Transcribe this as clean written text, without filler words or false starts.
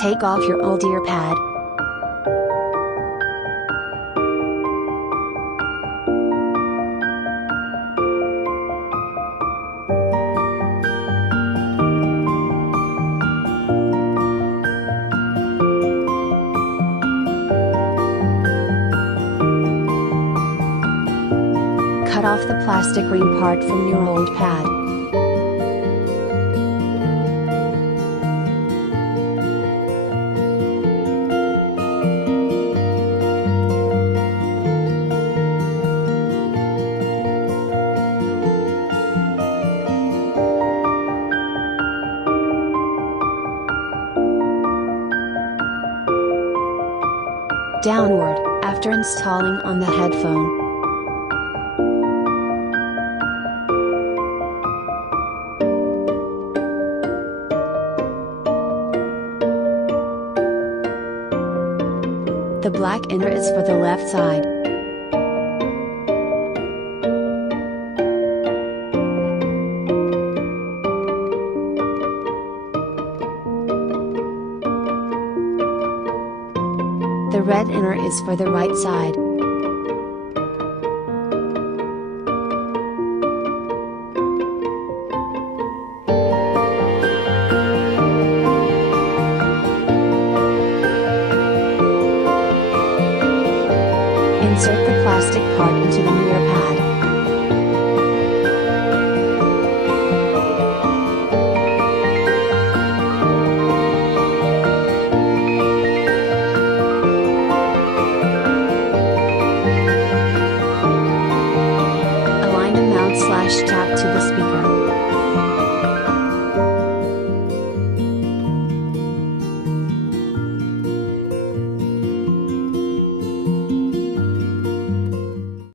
Take off your old earpad. Cut off the plastic ring part from your old pad. Downward, after installing on the headphone. The black inner is for the left side. The red inner is for the right side.